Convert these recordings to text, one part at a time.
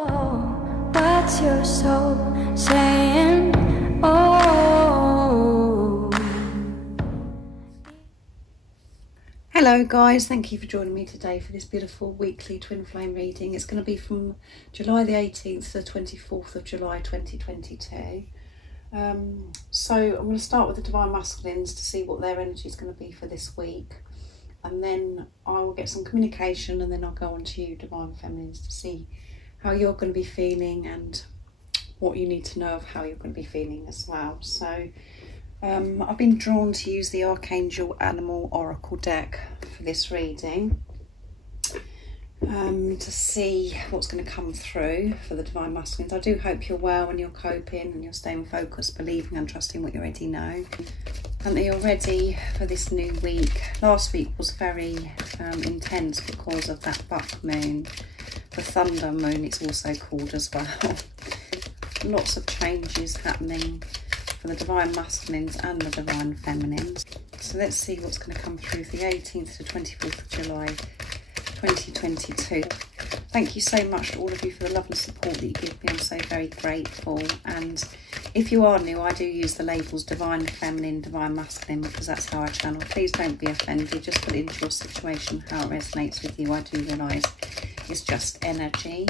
What's your soul saying? Oh. Hello guys, thank you for joining me today for this beautiful weekly twin flame reading. It's going to be from July the 18th to the 24th of July 2022. So I'm going to start with the Divine Masculines to see what their energy is going to be for this week. And then I will get some communication, and then I'll go on to you, Divine Feminines, to see how you're going to be feeling and what you need to know of how you're going to be feeling as well. So I've been drawn to use the Archangel Animal Oracle deck for this reading to see what's going to come through for the Divine Masculines. I do hope you're well and you're coping and you're staying focused, believing and trusting what you already know, and that you're ready for this new week. Last week was very intense because of that buck moon, the thunder moon it's also called as well. Lots of changes happening for the Divine Masculines and the Divine Feminines. So let's see what's going to come through for the 18th to 24th of July 2022. Thank you so much to all of you for the love and support that you give me. I'm so very grateful. And if you are new, I do use the labels Divine Feminine, Divine Masculine, because that's how I channel. Please don't be offended. Just put it into your situation, how it resonates with you. I do realise it's just energy.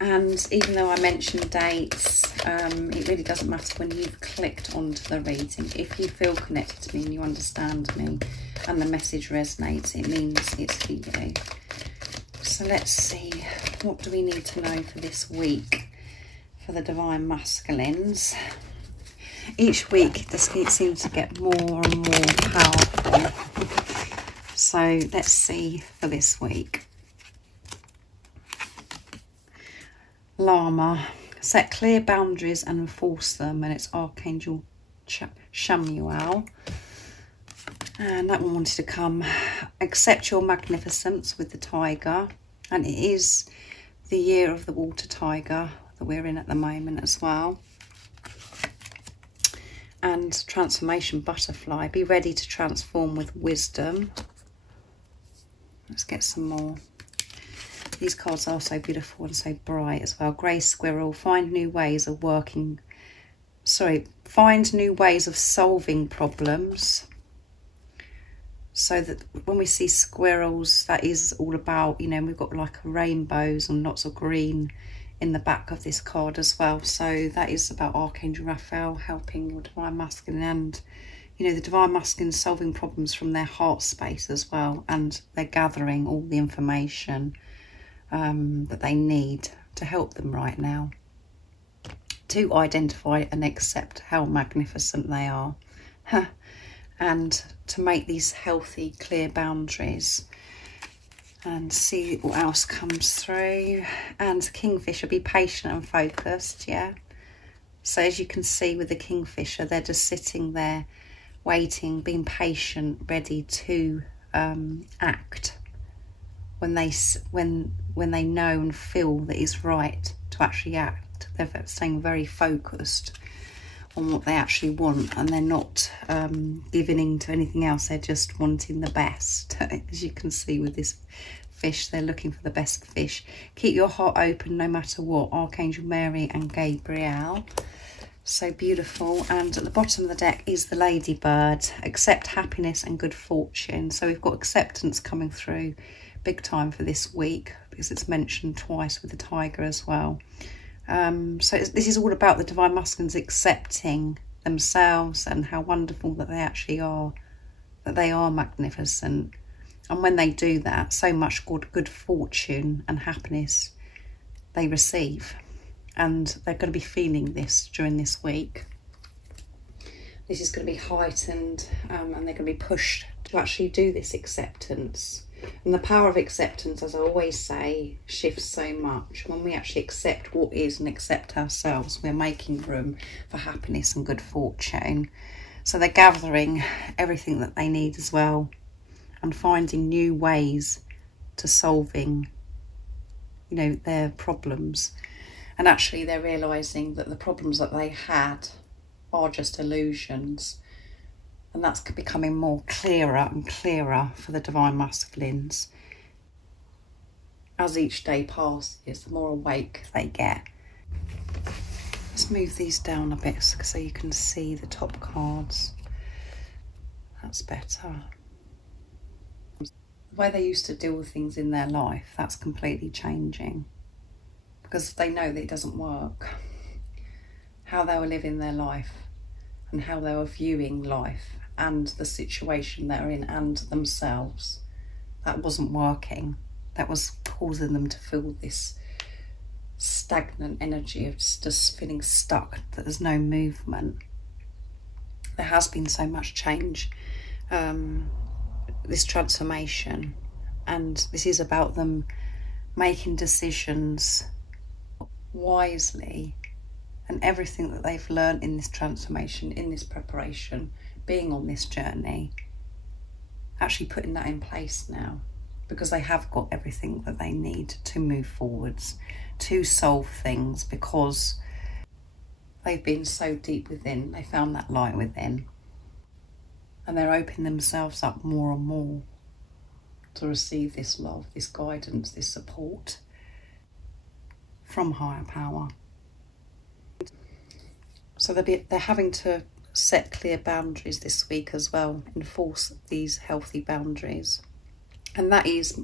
And even though I mentioned dates, it really doesn't matter when you've clicked onto the reading. If you feel connected to me and you understand me and the message resonates, it means it's for you. So let's see, what do we need to know for this week for the Divine Masculines? Each week it seems to get more and more powerful. So let's see for this week. Llama, set clear boundaries and enforce them, and it's Archangel Chamuel. And that one wanted to come. Accept your magnificence with the tiger, and it is the year of the water tiger that we're in at the moment as well. And transformation butterfly, be ready to transform with wisdom. Let's get some more. These cards are so beautiful and so bright as well. Grey squirrel, find new ways of find new ways of solving problems. So that when we see squirrels, that is all about, you know, we've got like rainbows and lots of green in the back of this card as well. So that is about Archangel Raphael helping your Divine Masculine, and, you know, the Divine Masculine solving problems from their heart space as well. And they're gathering all the information that they need to help them right now to identify and accept how magnificent they are and to make these healthy, clear boundaries. And see what else comes through. And Kingfisher, be patient and focused, yeah. So as you can see with the Kingfisher, they're just sitting there waiting, being patient, ready to act when they know and feel that it's right to actually act. They're staying very focused on what they actually want, and they're not giving in to anything else. They're just wanting the best. As you can see with this fish, they're looking for the best fish. Keep your heart open no matter what. Archangel Mary and Gabriel. So beautiful. And at the bottom of the deck is the ladybird. Accept happiness and good fortune. So we've got acceptance coming through big time for this week, because it's mentioned twice with the tiger as well. So this is all about the Divine Masculines accepting themselves and how wonderful that they actually are, that they are magnificent. And when they do that, so much good fortune and happiness they receive. And they're going to be feeling this during this week. This is going to be heightened, and they're going to be pushed to actually do this acceptance. And the power of acceptance, as I always say, shifts so much. When we actually accept what is and accept ourselves, we're making room for happiness and good fortune. So they're gathering everything that they need as well, and finding new ways to solving, you know, their problems. And actually they're realising that the problems that they had are just illusions. And that's becoming more clearer and clearer for the Divine Masculines. as each day passes, the more awake they get. Let's move these down a bit so you can see the top cards. That's better. The way they used to deal with things in their life, that's completely changing, because they know that it doesn't work. How they were living their life and how they were viewing life and the situation they're in and themselves, that wasn't working. That was causing them to feel this stagnant energy of just feeling stuck, that there's no movement. There has been so much change, this transformation, and this is about them making decisions wisely, and everything that they've learned in this transformation, in this preparation, being on this journey, actually putting that in place now, because they have got everything that they need to move forwards, to solve things, because they've been so deep within. They found that light within, and they're opening themselves up more and more to receive this love, this guidance, this support from higher power. So they're having to set clear boundaries this week as well, enforce these healthy boundaries. And that is,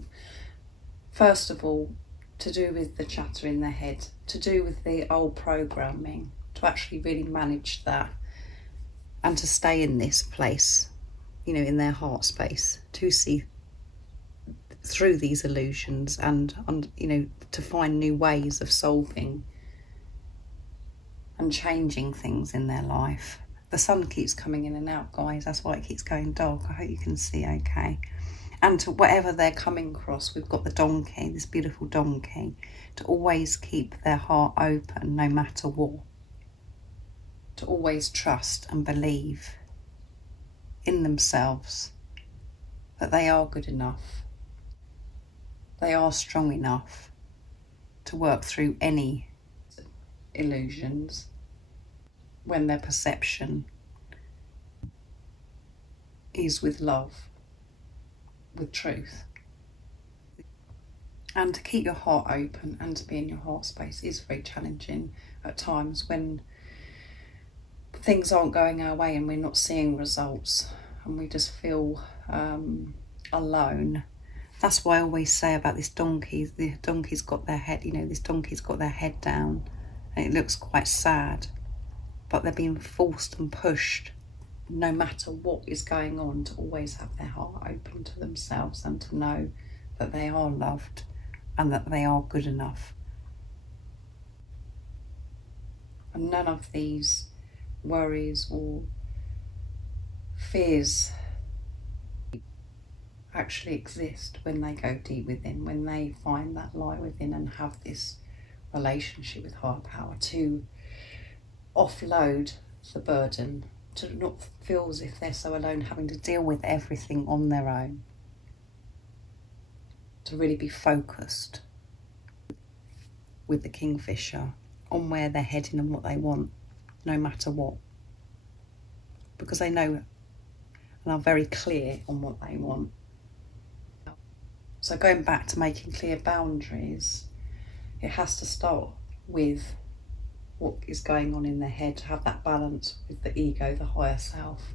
first of all, to do with the chatter in their head, to do with the old programming, to actually really manage that and to stay in this place, you know, in their heart space, to see through these illusions and you know, to find new ways of solving and changing things in their life. The sun keeps coming in and out, guys. That's why it keeps going dark. I hope you can see okay. And to whatever they're coming across, we've got the donkey, this beautiful donkey, to always keep their heart open no matter what. To always trust and believe in themselves that they are good enough. They are strong enough to work through any illusions when their perception is with love, with truth. And to keep your heart open and to be in your heart space is very challenging at times when things aren't going our way and we're not seeing results and we just feel alone. That's why I always say about this donkey, the donkey's got their head, you know, this donkey's got their head down and it looks quite sad, but they're being forced and pushed, no matter what is going on, to always have their heart open to themselves and to know that they are loved and that they are good enough. And none of these worries or fears actually exist when they go deep within, when they find that light within and have this relationship with higher power, to offload the burden, to not feel as if they're so alone having to deal with everything on their own, to really be focused with the kingfisher on where they're heading and what they want, no matter what, because they know and are very clear on what they want. So going back to making clear boundaries, it has to start with what is going on in their head, to have that balance with the ego, the higher self,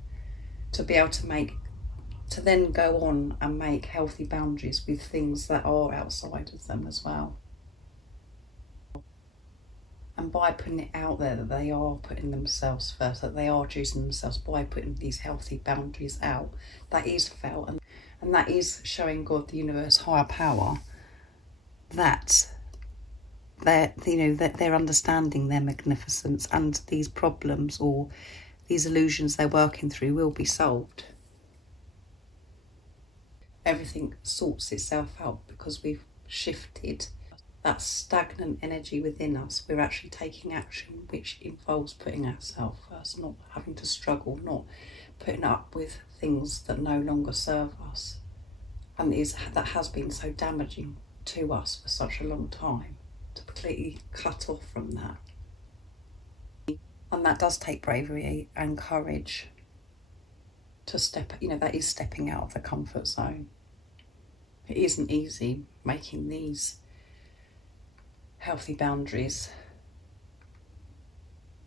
to be able to then go on and make healthy boundaries with things that are outside of them as well. And by putting it out there that they are putting themselves first, that they are choosing themselves, by putting these healthy boundaries out, that is felt, and that is showing God, the universe, higher power, that they're understanding their magnificence, and these problems or these illusions they're working through will be solved. Everything sorts itself out because we've shifted that stagnant energy within us. We're actually taking action, which involves putting ourselves first, not having to struggle, not putting up with things that no longer serve us, and that has been so damaging to us for such a long time, to completely cut off from that. And that does take bravery and courage to step, that is stepping out of the comfort zone. It isn't easy making these healthy boundaries,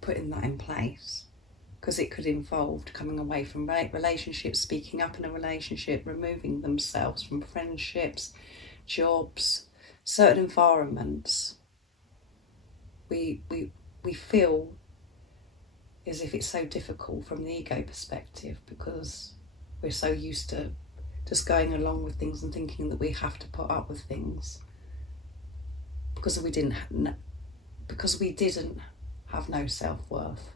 putting that in place, because it could involve coming away from relationships, speaking up in a relationship, removing themselves from friendships, jobs, certain environments. We feel as if it's so difficult from the ego perspective, because we're so used to just going along with things and thinking that we have to put up with things because we didn't have no self-worth,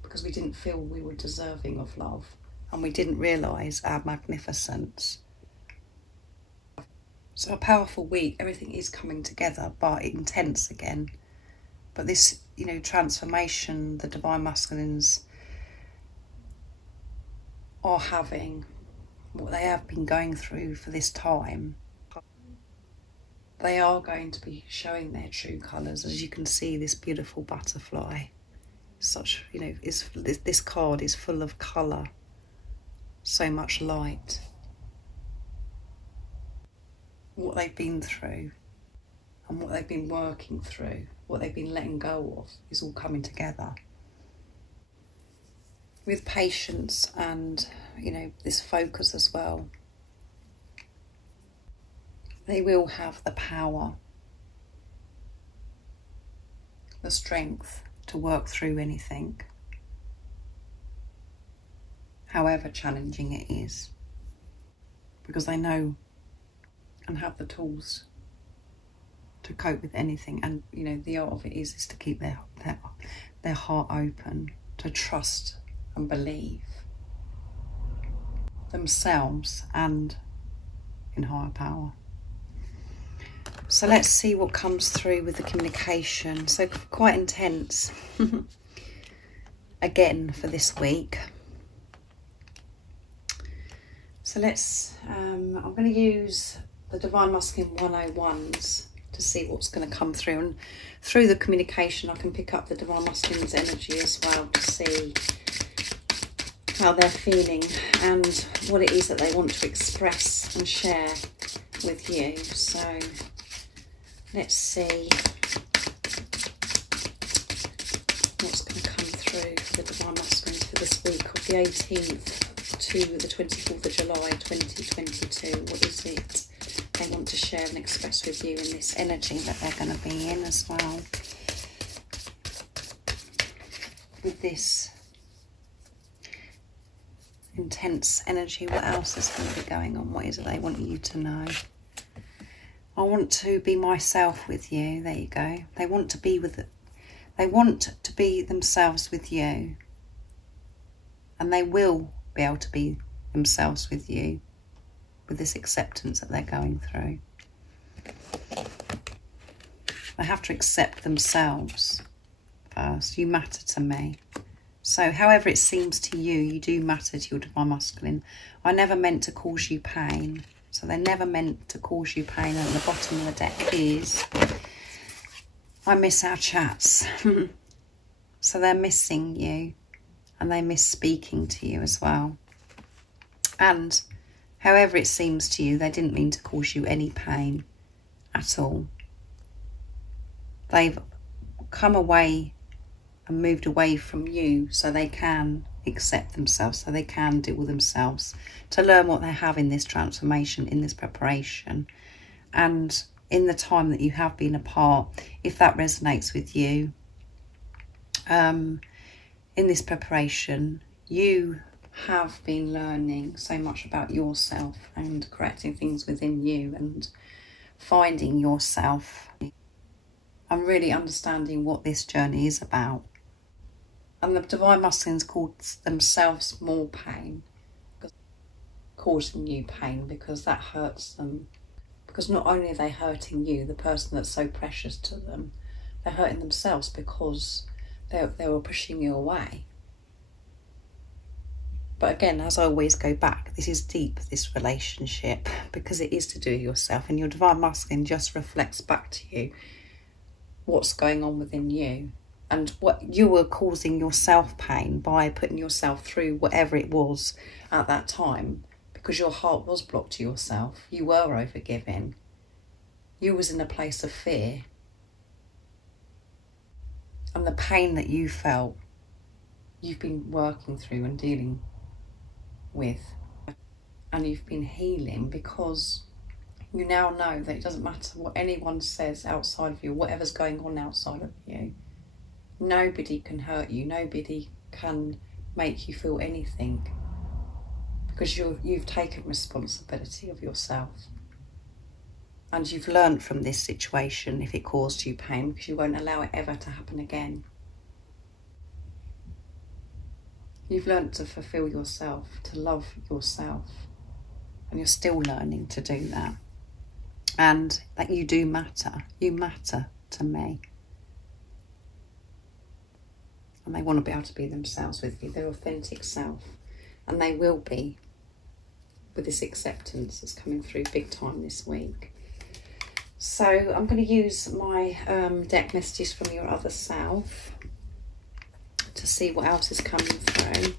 because we didn't feel we were deserving of love, and we didn't realise our magnificence. So a powerful week, everything is coming together, but intense again. But this, transformation the Divine Masculines are having, what they have been going through for this time, they are going to be showing their true colours. As you can see, this beautiful butterfly, such, this card is full of colour, so much light. What they've been through and what they've been working through, what they've been letting go of, is all coming together. With patience and, this focus as well, they will have the power, the strength to work through anything, however challenging it is, because they know and have the tools to cope with anything. And the art of it is to keep their heart open, to trust and believe themselves and in higher power. So let's see what comes through with the communication. So quite intense again for this week. So let's I'm going to use the Divine Masculine 101s to see what's going to come through, and through the communication I can pick up the Divine Masculine's energy as well to see how they're feeling and what it is that they want to express and share with you. So let's see what's going to come through for the Divine Masculine for this week of the 18th to the 24th of July 2022. What is it they want to share and express with you in this energy that they're going to be in as well? With this intense energy, what else is going to be going on? What is it they want you to know? I want to be myself with you. There you go. They want to be with it. They want to be themselves with you, and they will be able to be themselves with you with this acceptance that they're going through. They have to accept themselves first. You matter to me. So however it seems to you, you do matter to your Divine Masculine. I never meant to cause you pain. So they're never meant to cause you pain. And at the bottom of the deck is, I miss our chats. So they're missing you, and they miss speaking to you as well. And however it seems to you, they didn't mean to cause you any pain at all. They've come away and moved away from you so they can accept themselves, so they can deal with themselves, to learn what they have in this transformation, in this preparation. And in the time that you have been apart, if that resonates with you, in this preparation, you have been learning so much about yourself and correcting things within you and finding yourself and really understanding what this journey is about. And the Divine Masculines call themselves more pain, causing you pain, because that hurts them. Because not only are they hurting you, the person that's so precious to them, they're hurting themselves because they were pushing you away. But again, as I always go back, this is deep, this relationship, because it is to do with yourself. And your Divine Masculine just reflects back to you what's going on within you, and what you were causing yourself pain by putting yourself through whatever it was at that time, because your heart was blocked to yourself. You were overgiving. You was in a place of fear. And the pain that you felt, you've been working through and dealing with. And you've been healing because you now know that it doesn't matter what anyone says outside of you, whatever's going on outside of you. Nobody can hurt you. Nobody can make you feel anything, because you've taken responsibility of yourself. And you've learned from this situation if it caused you pain, because you won't allow it ever to happen again. You've learned to fulfill yourself, to love yourself. And you're still learning to do that. And that you do matter. You matter to me. And they want to be able to be themselves with you, their authentic self. And they will be, with this acceptance that's coming through big time this week. So I'm going to use my deck messages from your other self to see what else is coming through.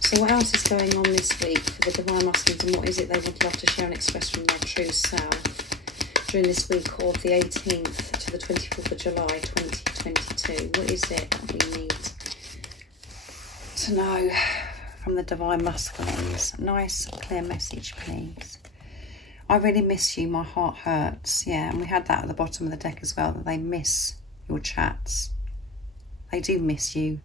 So what else is going on this week for the Divine Masculines, and what is it they would love to share and express from their true self during this week of the 18th to the 24th of July 2022? What is it that we need to know from the Divine Masculines? Nice clear message, please. I really miss you, my heart hurts. Yeah, and we had that at the bottom of the deck as well, that they miss your chats. They do miss you.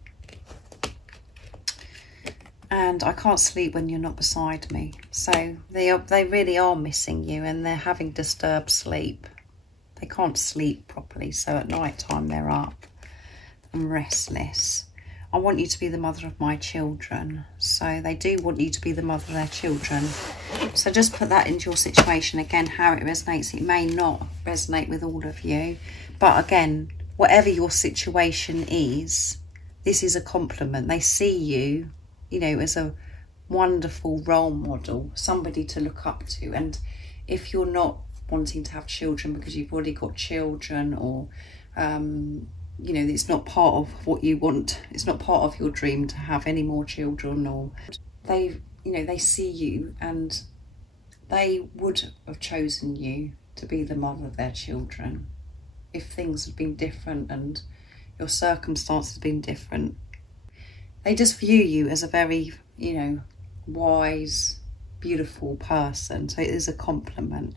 And I can't sleep when you're not beside me. So they really are missing you, and they're having disturbed sleep. They can't sleep properly, so at night time they're up and restless. I want you to be the mother of my children. So they do want you to be the mother of their children. So just put that into your situation again, how it resonates. It may not resonate with all of you. But again, whatever your situation is, this is a compliment. They see you, you know, as a wonderful role model, somebody to look up to. And if you're not wanting to have children because you've already got children, or you know, it's not part of what you want, it's not part of your dream to have any more children, or they, you know, they see you and they would have chosen you to be the mother of their children if things had been different and your circumstances had been different. They just view you as a very, you know, wise, beautiful person. So it is a compliment.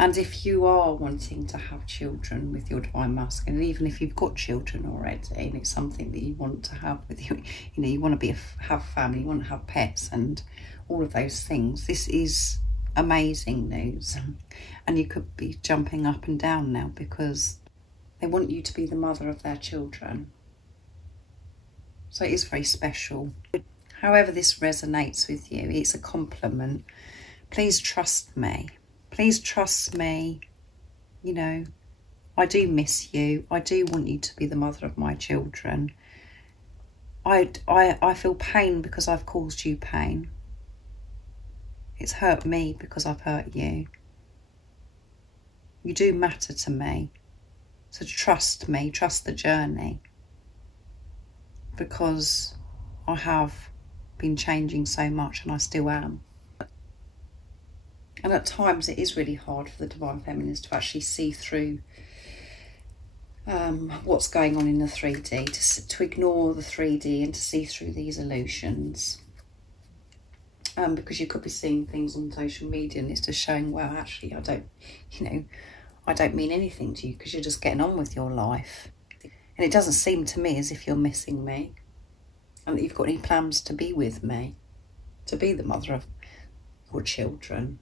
And if you are wanting to have children with your Divine Masculine, even if you've got children already, and it's something that you want to have with you, you know, you want to have family, you want to have pets and all of those things, this is amazing news. And you could be jumping up and down now, because they want you to be the mother of their children. So it is very special. However this resonates with you, it's a compliment. Please trust me. Please trust me. You know, I do miss you. I do want you to be the mother of my children. I feel pain because I've caused you pain. It's hurt me because I've hurt you. You do matter to me. So trust me, trust the journey. Because I have been changing so much, and I still am. And at times it is really hard for the Divine Feminines to actually see through what's going on in the 3D, to ignore the 3D and to see through these illusions. Because you could be seeing things on social media and it's just showing, well, actually, I don't mean anything to you, because you're just getting on with your life. And it doesn't seem to me as if you're missing me, and that you've got any plans to be with me, to be the mother of your children.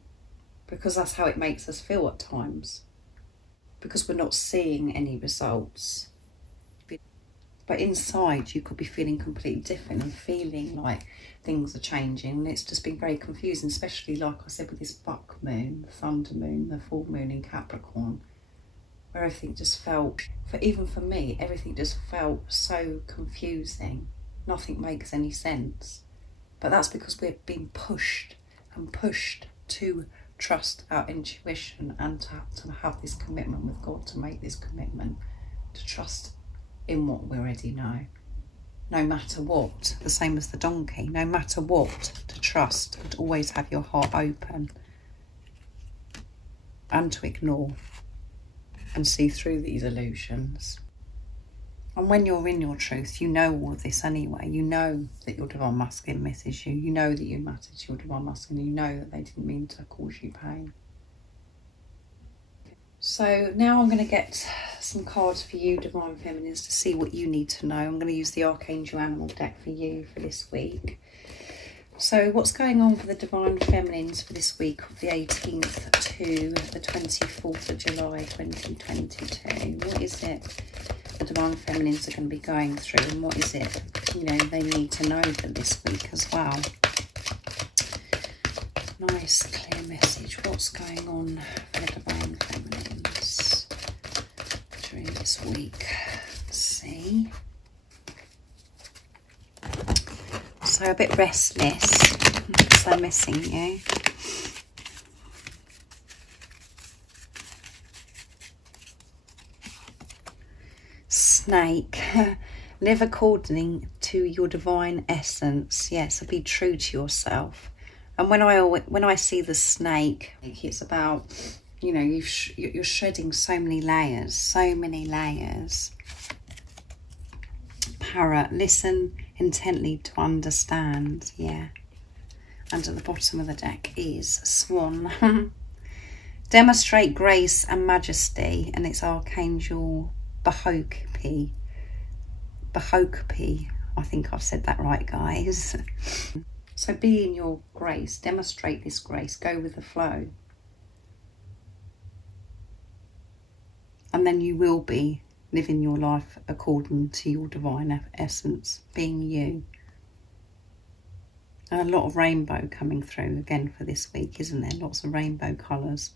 Because that's how it makes us feel at times. Because we're not seeing any results. But inside you could be feeling completely different and feeling like things are changing. And it's just been very confusing, especially, like I said, with this buck moon, the thunder moon, the full moon in Capricorn, where everything just felt, even for me, everything just felt so confusing. Nothing makes any sense. But that's because we're being pushed and pushed to trust our intuition and to have this commitment with God, to make this commitment, to trust in what we already know. No matter what, the same as the donkey, no matter what, to trust and always have your heart open, and to ignore and see through these illusions. And when you're in your truth, you know all of this anyway. You know that your divine masculine misses you. You know that you matter to your divine masculine. You know that they didn't mean to cause you pain. So now I'm going to get some cards for you, Divine Feminines, to see what you need to know. I'm going to use the Archangel Animal deck for you for this week. So what's going on for the Divine Feminines for this week of the 18th to the 24th of July 2022? What is it the Divine Feminines are going to be going through, and what is it, you know, they need to know for this week as well? Nice clear message. What's going on for the Divine Feminines during this week? Let's see. So a bit restless, so missing you. Snake. Live according to your divine essence. Yes, so be true to yourself. And when I see the snake, it's about, you know, you're shedding so many layers, so many layers. Parrot, listen intently to understand. Yeah. And at the bottom of the deck is Swan. Demonstrate grace and majesty, and it's Archangel Bahokapi. Bahokapi. I think I've said that right, guys. So be in your grace, demonstrate this grace, go with the flow. And then you will be living your life according to your divine essence, being you. And a lot of rainbow coming through again for this week, isn't there? Lots of rainbow colours.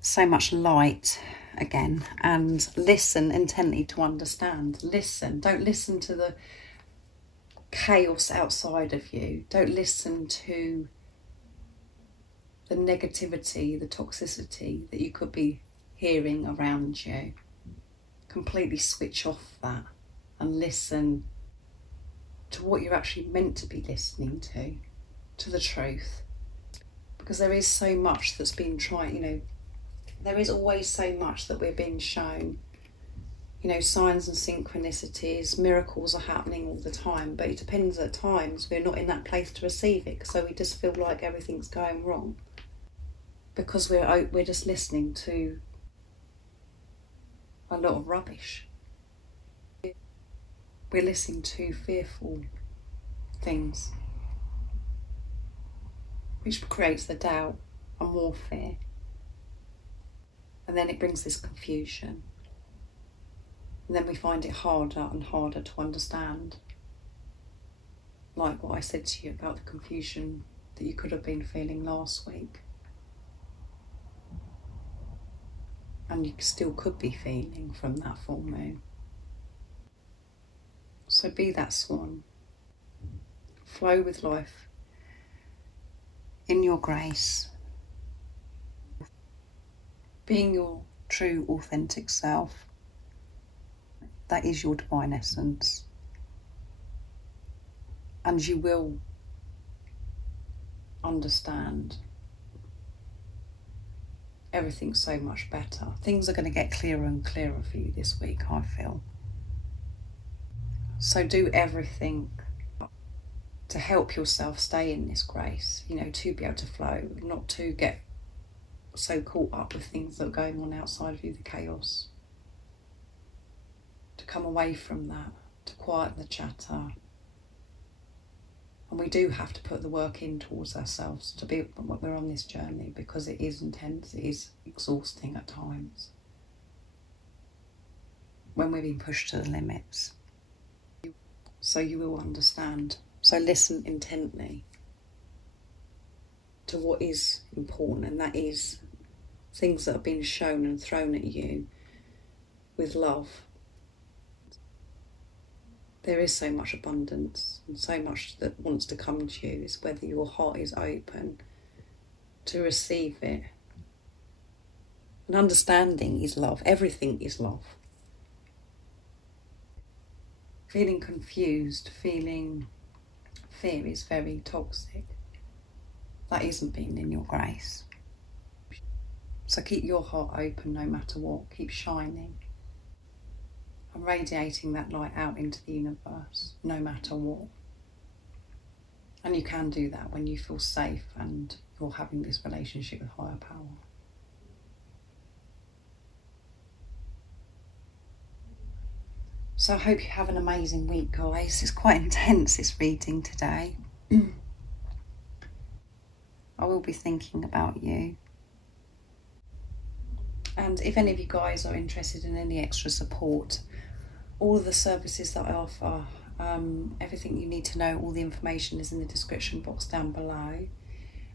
So much light again. And listen intently to understand. Listen. Don't listen to the chaos outside of you. Don't listen to the negativity, the toxicity that you could be hearing around you. Completely switch off that and listen to what you're actually meant to be listening to the truth. Because there is so much that's been tried, you know, there is always so much that we're being shown. You know, signs and synchronicities, miracles are happening all the time, but it depends at times we're not in that place to receive it, so we just feel like everything's going wrong because we're just listening to a lot of rubbish. We're listening to fearful things, which creates the doubt and warfare, and then it brings this confusion. And then we find it harder and harder to understand. Like what I said to you about the confusion that you could have been feeling last week. And you still could be feeling from that full moon. So be that swan. Flow with life in your grace. Being your true, authentic self. That is your divine essence. And you will understand everything so much better. Things are going to get clearer and clearer for you this week, I feel. So do everything to help yourself stay in this grace, you know, to be able to flow, not to get so caught up with things that are going on outside of you, the chaos. To come away from that, to quiet the chatter. And we do have to put the work in towards ourselves to be when we're on this journey, because it is intense, it is exhausting at times when we're being pushed to the limits. So you will understand. So listen intently to what is important, and that is things that have been shown and thrown at you with love. There is so much abundance and so much that wants to come to you. It's whether your heart is open to receive it. And understanding is love. Everything is love. Feeling confused, feeling fear is very toxic. That isn't being in your grace. So keep your heart open no matter what. Keep shining. I'm radiating that light out into the universe, no matter what. And you can do that when you feel safe and you're having this relationship with higher power. So I hope you have an amazing week, guys. It's quite intense, this reading today. I will be thinking about you. And if any of you guys are interested in any extra support, all of the services that I offer, everything you need to know, all the information is in the description box down below.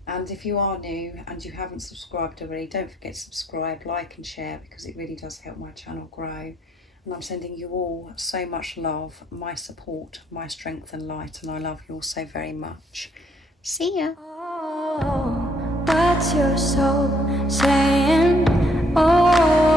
And if you are new and you haven't subscribed already, don't forget to subscribe, like and share, because it really does help my channel grow. And I'm sending you all so much love, my support, my strength and light, and I love you all so very much. See ya. Oh, what's your soul saying? Oh.